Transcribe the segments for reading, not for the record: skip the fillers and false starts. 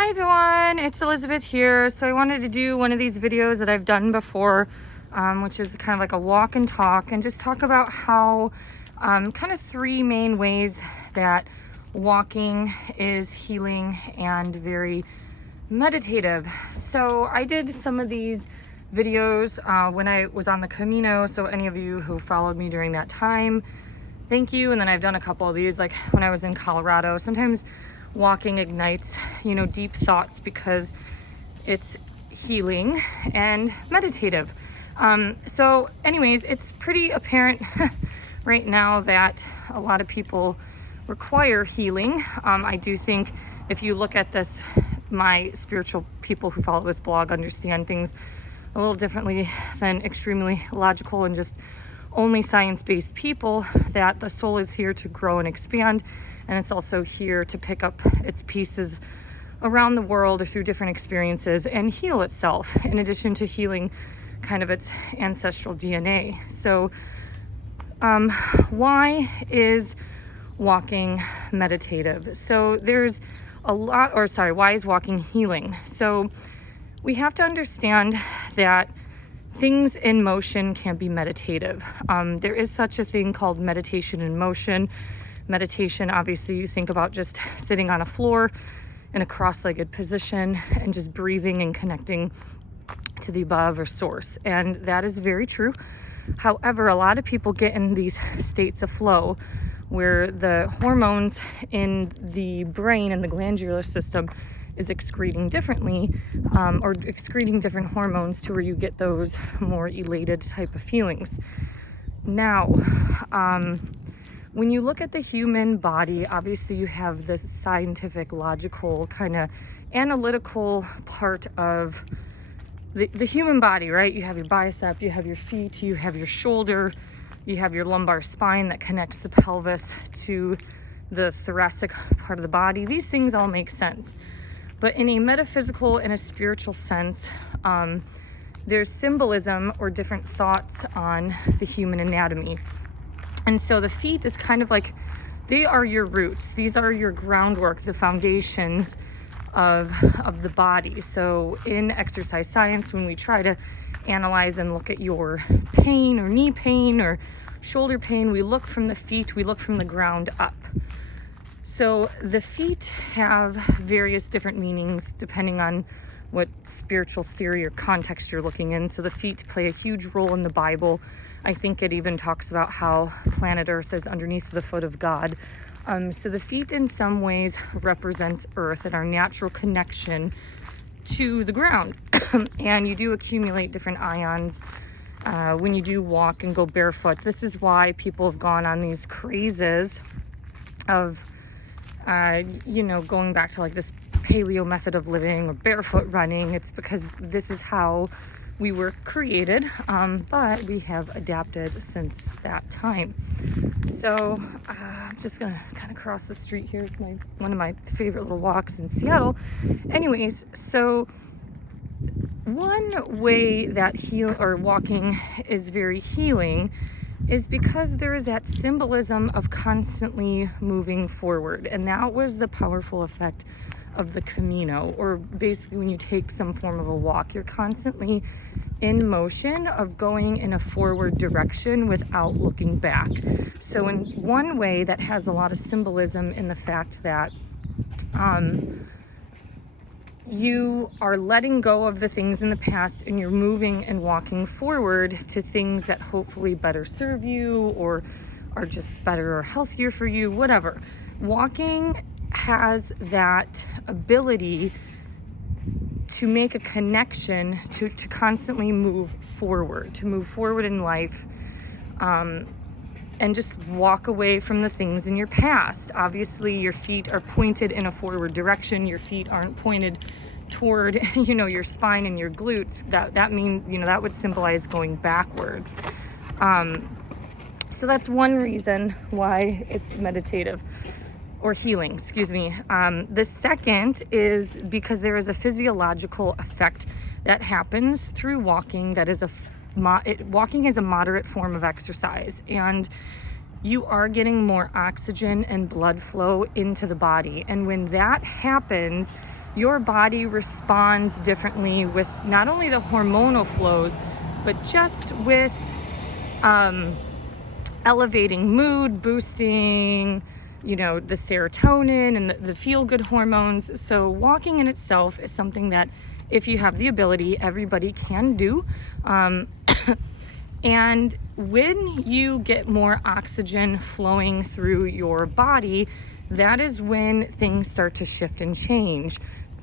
Hi everyone, it's Elizabeth here. So I wanted to do one of these videos that I've done before, which is kind of like a walk and talk, and just talk about how kind of three main ways that walking is healing and very meditative. So I did some of these videos when I was on the Camino. So any of you who followed me during that time, thank you. And then I've done a couple of these like when I was in Colorado. Sometimes walking ignites, deep thoughts because it's healing and meditative. So anyways, it's pretty apparent right now that a lot of people require healing. I do think if you look at this, my spiritual people who follow this blog understand things a little differently than extremely logical and just only science-based people, that the soul is here to grow and expand, and it's also here to pick up its pieces around the world or through different experiences and heal itself, in addition to healing kind of its ancestral DNA. So why is walking meditative? So there's why is walking healing? So we have to understand that things in motion can be meditative. There is such a thing called meditation in motion. Meditation, obviously, you think about just sitting on a floor in a cross-legged position and just breathing and connecting to the above or source. And that is very true. However, a lot of people get in these states of flow where the hormones in the brain and the glandular system is excreting differently, or excreting different hormones to where you get those more elated type of feelings. Now, when you look at the human body, obviously you have this scientific, logical, kind of analytical part of the human body, right? You have your bicep, you have your feet, you have your shoulder, you have your lumbar spine that connects the pelvis to the thoracic part of the body. These things all make sense. But in a metaphysical and a spiritual sense, there's symbolism or different thoughts on the human anatomy. And so the feet is kind of like, they are your roots. These are your groundwork, the foundations of the body. So in exercise science, when we try to analyze and look at your pain or knee pain or shoulder pain, we look from the feet, we look from the ground up. So the feet have various different meanings depending on what spiritual theory or context you're looking in. So the feet play a huge role in the Bible. I think it even talks about how planet Earth is underneath the foot of God. So the feet in some ways represents Earth and our natural connection to the ground. And you do accumulate different ions when you do walk and go barefoot. This is why people have gone on these crazes of going back to like this paleo method of living or barefoot running. It's because this is how we were created, but we have adapted since that time. So I'm just gonna kind of cross the street here. It's one of my favorite little walks in Seattle. Anyways, so one way that walking is very healing is because there is that symbolism of constantly moving forward. And that was the powerful effect of the Camino, or basically when you take some form of a walk, you're constantly in motion of going in a forward direction without looking back. So in one way that has a lot of symbolism in the fact that you are letting go of the things in the past and you're moving and walking forward to things that hopefully better serve you or are just better or healthier for you, whatever. Walking has that ability to make a connection to constantly move forward in life, and just walk away from the things in your past. Obviously, your feet are pointed in a forward direction. Your feet aren't pointed toward, your spine and your glutes. That means, that would symbolize going backwards. So that's one reason why it's meditative or healing, excuse me. The second is because there is a physiological effect that happens through walking that is walking is a moderate form of exercise, and you are getting more oxygen and blood flow into the body. And when that happens, your body responds differently with not only the hormonal flows, but just with elevating mood, boosting, the serotonin and the feel-good hormones. So walking in itself is something that, if you have the ability, everybody can do. And when you get more oxygen flowing through your body, that is when things start to shift and change.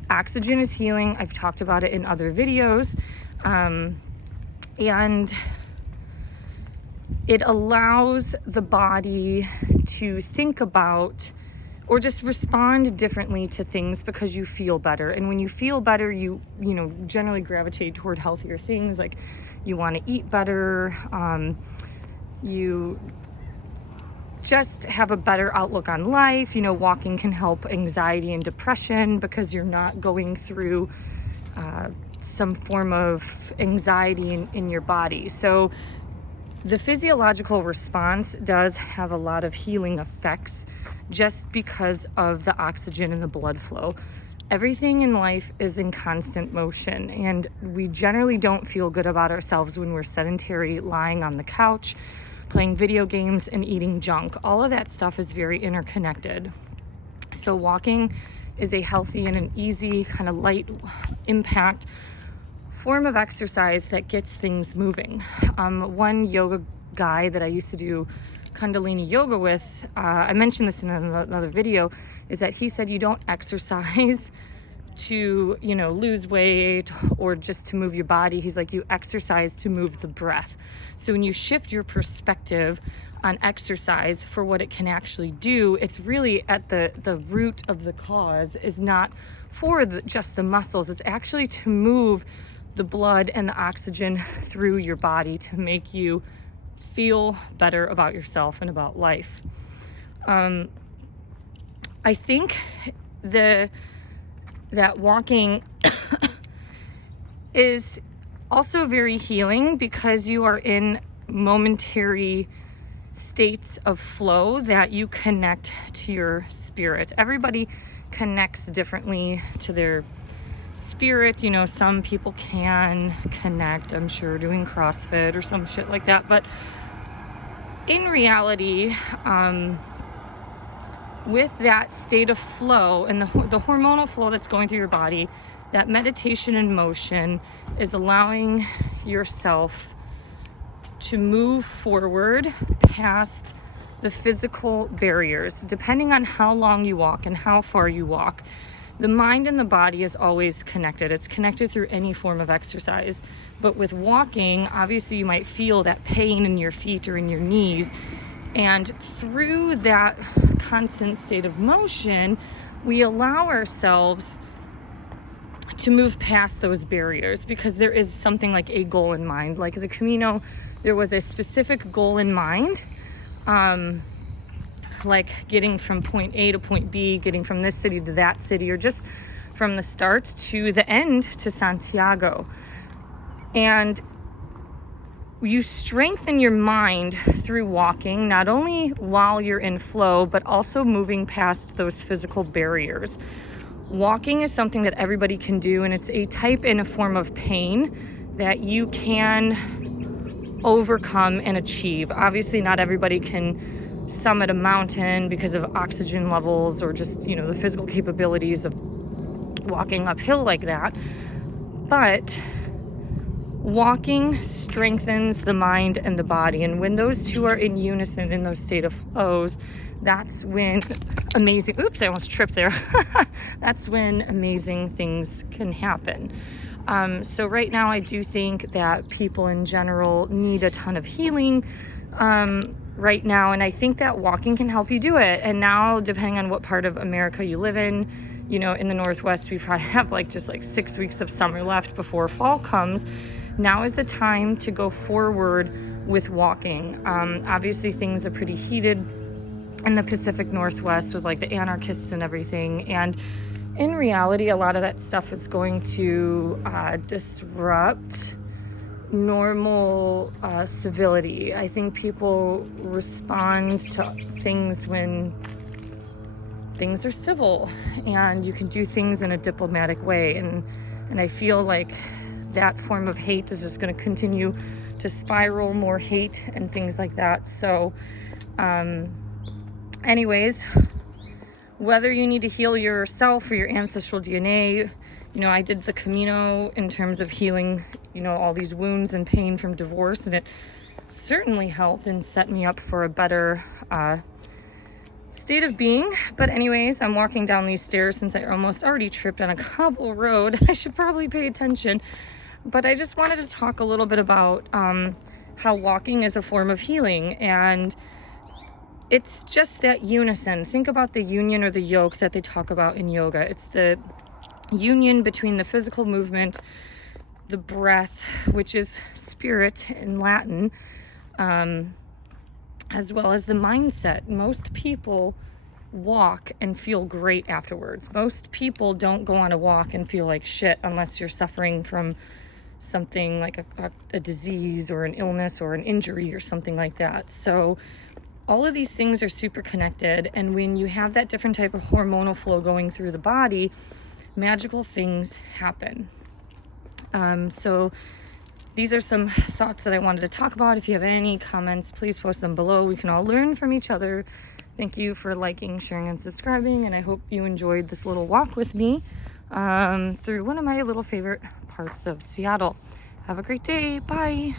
Oxygen is healing. I've talked about it in other videos. And it allows the body to think about or just respond differently to things because you feel better. And when you feel better, you generally gravitate toward healthier things. Like you want to eat better. You just have a better outlook on life. Walking can help anxiety and depression because you're not going through some form of anxiety in your body. So the physiological response does have a lot of healing effects just because of the oxygen in the blood flow. Everything in life is in constant motion, and we generally don't feel good about ourselves when we're sedentary, lying on the couch, playing video games, and eating junk. All of that stuff is very interconnected. So walking is a healthy and an easy, kind of light impact form of exercise that gets things moving. One yoga guy that I used to do Kundalini yoga with, I mentioned this in another video, is that he said you don't exercise to, lose weight or just to move your body. He's like, you exercise to move the breath. So when you shift your perspective on exercise for what it can actually do, it's really at the root of the cause is not for just the muscles. It's actually to move the blood and the oxygen through your body to make you feel better about yourself and about life. I think that walking is also very healing because you are in momentary states of flow that you connect to your spirit. Everybody connects differently to their spirit. Some people can connect, I'm sure, doing CrossFit or some shit like that. But in reality, with that state of flow and the hormonal flow that's going through your body, that meditation in motion is allowing yourself to move forward past the physical barriers. Depending on how long you walk and how far you walk, the mind and the body is always connected. It's connected through any form of exercise. But with walking, obviously you might feel that pain in your feet or in your knees. And through that constant state of motion, we allow ourselves to move past those barriers because there is something like a goal in mind. Like the Camino, there was a specific goal in mind. Like getting from point A to point B, getting from this city to that city, or just from the start to the end to Santiago. And you strengthen your mind through walking, not only while you're in flow, but also moving past those physical barriers. Walking is something that everybody can do, and it's a type and a form of pain that you can overcome and achieve. Obviously, not everybody can summit a mountain because of oxygen levels or just, the physical capabilities of walking uphill like that. But walking strengthens the mind and the body. And when those two are in unison in those state of flows, that's when amazing, I almost tripped there. That's when amazing things can happen. So right now I do think that people in general need a ton of healing right now. And I think that walking can help you do it. And now, depending on what part of America you live in the Northwest, we probably have just 6 weeks of summer left before fall comes. Now is the time to go forward with walking. Obviously things are pretty heated in the Pacific Northwest with the anarchists and everything. And in reality, a lot of that stuff is going to disrupt normal civility. I think people respond to things when things are civil and you can do things in a diplomatic way. And I feel like that form of hate is just going to continue to spiral, more hate and things like that. So anyways, whether you need to heal yourself or your ancestral DNA, you know, I did the Camino in terms of healing, you know, all these wounds and pain from divorce, and it certainly helped and set me up for a better state of being. But anyways, I'm walking down these stairs since I almost already tripped on a cobble road. I should probably pay attention. But I just wanted to talk a little bit about how walking is a form of healing, and it's just that unison. Think about the union or the yoke that they talk about in yoga. It's the union between the physical movement, the breath, which is spirit in Latin, as well as the mindset. Most people walk and feel great afterwards. Most people don't go on a walk and feel like shit unless you're suffering from something like a disease or an illness or an injury or something like that. So all of these things are super connected, and when you have that different type of hormonal flow going through the body, magical things happen. So these are some thoughts that I wanted to talk about. If you have any comments, please post them below. We can all learn from each other. Thank you for liking, sharing, and subscribing, and I hope you enjoyed this little walk with me through one of my little favorite parts of Seattle. Have a great day. Bye.